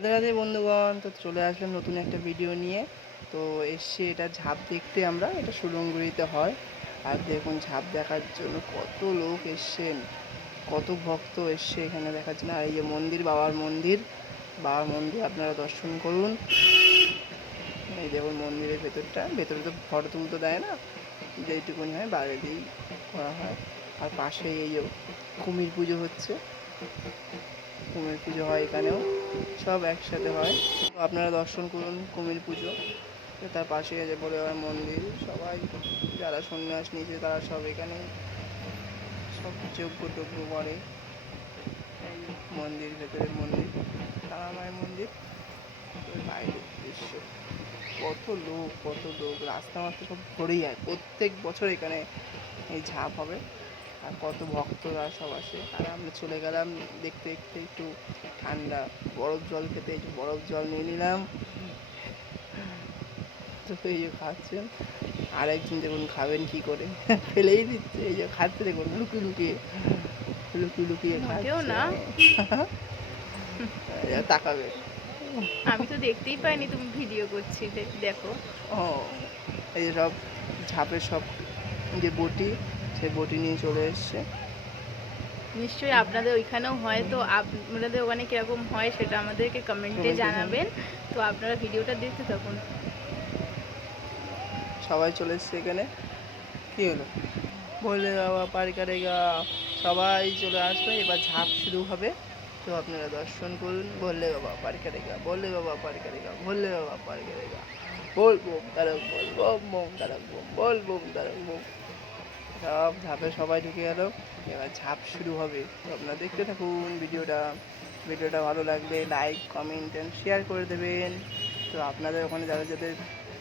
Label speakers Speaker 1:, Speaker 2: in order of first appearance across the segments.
Speaker 1: রাধে রাধে বন্ধুগণ, তো চলে আসলাম নতুন একটা ভিডিও নিয়ে। তো এসে এটা ঝাঁপ দেখতে আমরা, এটা সুরঙ্গুড়িতে হয়। আর দেখুন, ঝাঁপ দেখার জন্য কত লোক এসছেন, কত ভক্ত এসছে এখানে দেখার জন্য। আর এই যে মন্দির, বাবার মন্দির বাবার মন্দির আপনারা দর্শন করুন। এই দেখুন মন্দিরের ভেতরটা, ভেতরে তো ফটো তুলতে দেয় না যেইটুকুনি হয়, বাইরে দিয়েই করা হয়। আর পাশেই এই যে কুমির পুজো হচ্ছে। কুমির পুজো হয় এখানেও। সব একসাথে হয়। তো আপনারা দর্শন করুন কুমির পুজো। তার পাশে আছে বলে মন্দির। সবাই যারা সন্ন্যাস নিয়েছে তারা সব এখানে সব যজ্ঞ টজ্ঞ করে। মন্দির, ভেতরের মন্দির তারা মায়ের মন্দির বাইরের দৃশ্য, কত লোক কত লোক। রাস্তা মাস্তা সব ভরেই যায়। প্রত্যেক বছর এখানে এই ঝাঁপ হবে। আর কত ভক্তরা সব আসে। আর আমরা চলে গেলাম দেখতে দেখতে একটু ঠান্ডা বরফ জল খেতে একটু বরফ জল নিয়ে নিলাম। তো এই যে খাচ্ছেন। আর একজন দেখুন খাবেন কি করে? ফেলেই দিচ্ছে এই যে খাচ্ছে দেখুন লুকিয়ে লুকিয়ে। লুকিয়ে লুকিয়ে
Speaker 2: না।
Speaker 1: খাচ্ছে। এই তাকাবে।
Speaker 2: আমি তো দেখতেই পাইনি তুমি ভিডিও করছি দেখো।
Speaker 1: ও এই যে সব ঝাঁপের সব যে বটি সেই বটি নিয়ে চলে এসছে।
Speaker 2: নিশ্চয়ই আপনাদের ওইখানেও হয় তো আপনাদের ওখানে কীরকম হয় সেটা আমাদেরকে কমেন্টে জানাবেন। তো আপনারা ভিডিওটা দেখতে থাকুন।
Speaker 1: সবাই চলে এসছে এখানে। কি হলো? বললে বাবা পারি কারেগা সবাই চলে আসবে এবার ঝাঁপ শুরু হবে। তো আপনারা দর্শন করুন। বললে বাবা পারি কারেগা বললে বাবা পারি কারেগা বললে বাবা পারি কারেগা বল বোম তারক বল বম বোম তারক বোম বল বোম তারক বোম। সব ঝাঁপে সবাই ঢুকে গেল। এবার ঝাঁপ শুরু হবে। তো আপনারা দেখতে থাকুন ভিডিওটা। ভিডিওটা ভালো লাগলে লাইক কমেন্ট অ্যান্ড শেয়ার করে দেবেন। তো আপনাদের ওখানে যারা যাদের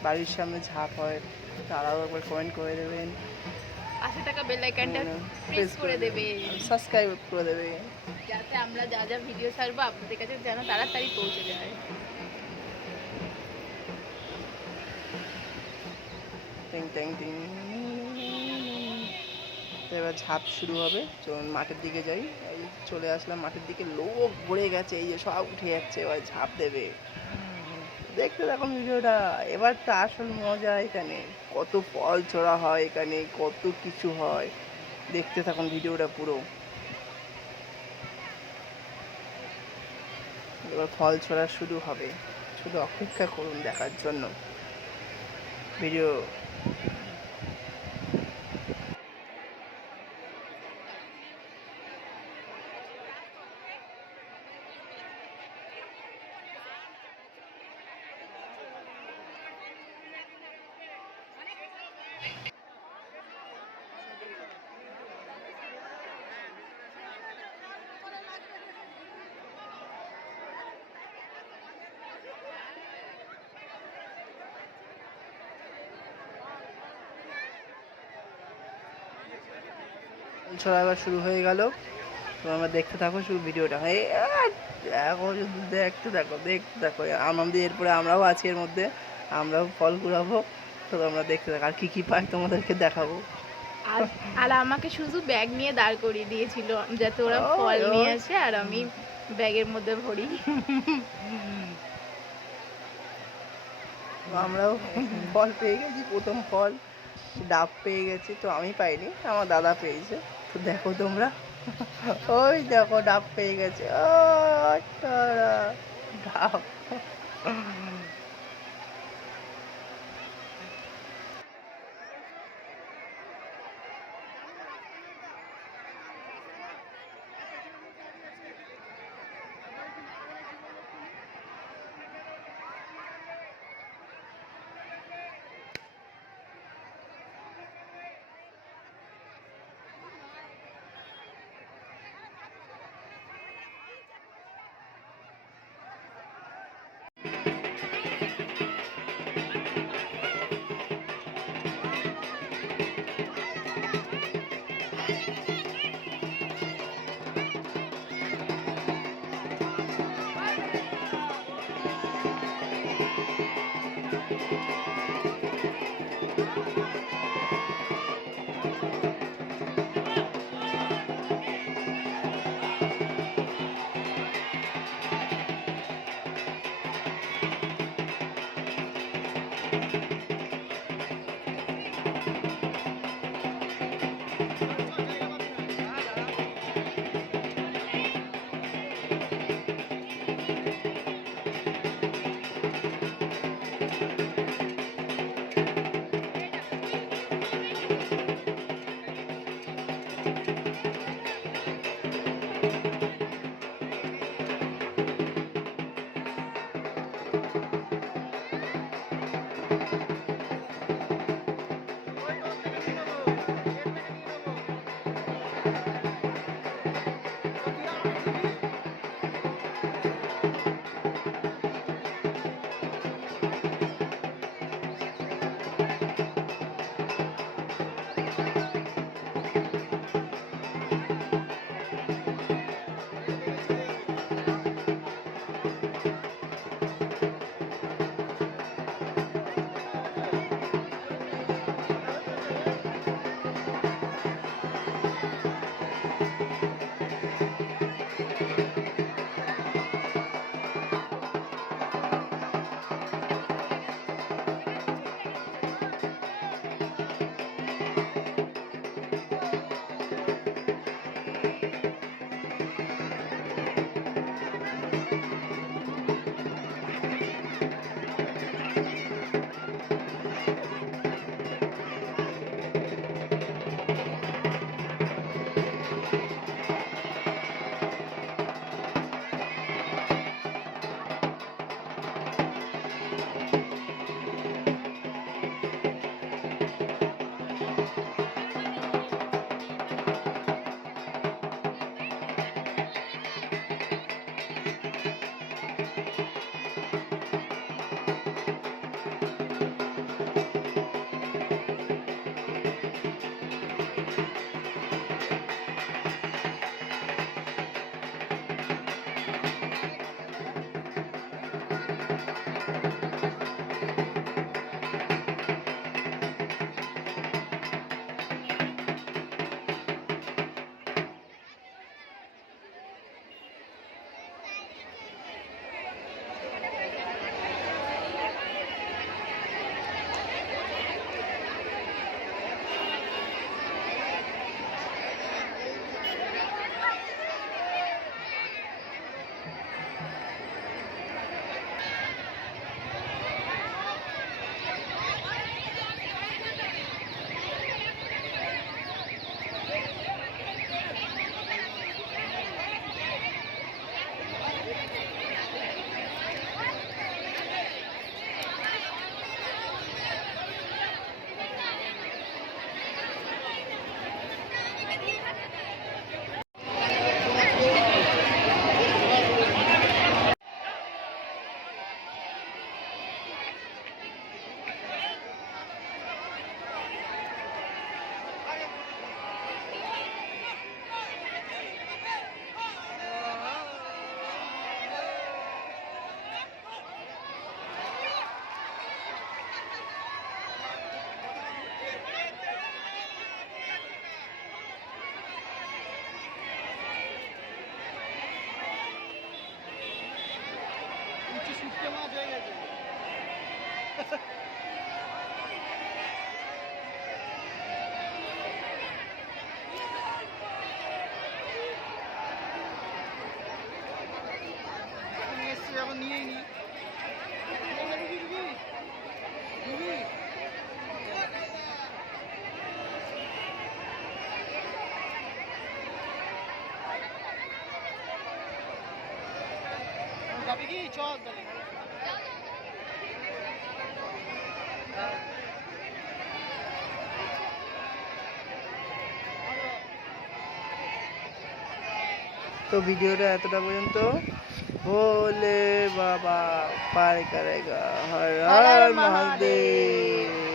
Speaker 1: বাড়ির সামনে ঝাঁপ হয় তারাও একবার কমেন্ট করে দেবেন।
Speaker 2: পাশে থাকা বেল আইকনটা প্রেস করে দেবে
Speaker 1: সাবস্ক্রাইব করে দেবে
Speaker 2: যাতে আমরা যা যা ভিডিও ছাড়বো আপনাদের কাছে যেন তাড়াতাড়ি পৌঁছে যায়।
Speaker 1: টিং টিং টিং তো এবার ঝাঁপ শুরু হবে। চলুন মাঠের দিকে যাই। এই চলে আসলাম মাঠের দিকে। লোক ভরে গেছে, এই যে সব উঠে যাচ্ছে, এবার ঝাঁপ দেবে। দেখতে থাকুন ভিডিওটা। এবার তো আসল মজা এখানে। কত ফল ছোড়া হয় এখানে, কত কিছু হয়। দেখতে থাকুন ভিডিওটা পুরো। এবার ফল ছোড়া শুরু হবে। শুধু অপেক্ষা করুন দেখার জন্য। ভিডিও ছড়া এবার শুরু হয়ে গেল। তো আমরা দেখতে থাকো শুধু ভিডিওটা। দেখো শুধু দেখতে দেখো দেখতে দেখো আমাদের এরপরে আমরাও আছি এর মধ্যে। আমরাও ফল ঘুরাবো তো আমরা দেখতে থাকো। আর কী কী পাই তোমাদেরকে দেখাবো।
Speaker 2: আর আমাকে শুধু ব্যাগ নিয়ে দাঁড় করিয়ে দিয়েছিল যাতে ওরা ফল নিয়ে আসে আর আমি ব্যাগের মধ্যে ভরি।
Speaker 1: আমরাও ফল পেয়ে গেছি প্রথম ফল। ডাব পেয়ে গেছি, তো আমি পাইনি, আমার দাদা পেয়েছে। তো দেখো তোমরা, ওই দেখো ডাব পেয়ে গেছে ও ডাব। Música Thank you.
Speaker 3: এখন নিয়েই নি যাবি কি? চল তাহলে।
Speaker 1: তো ভিডিওটা এতটা পর্যন্ত। ভোলে বাবা পার করেগা হর
Speaker 2: হর হর
Speaker 1: হর মহাদেব।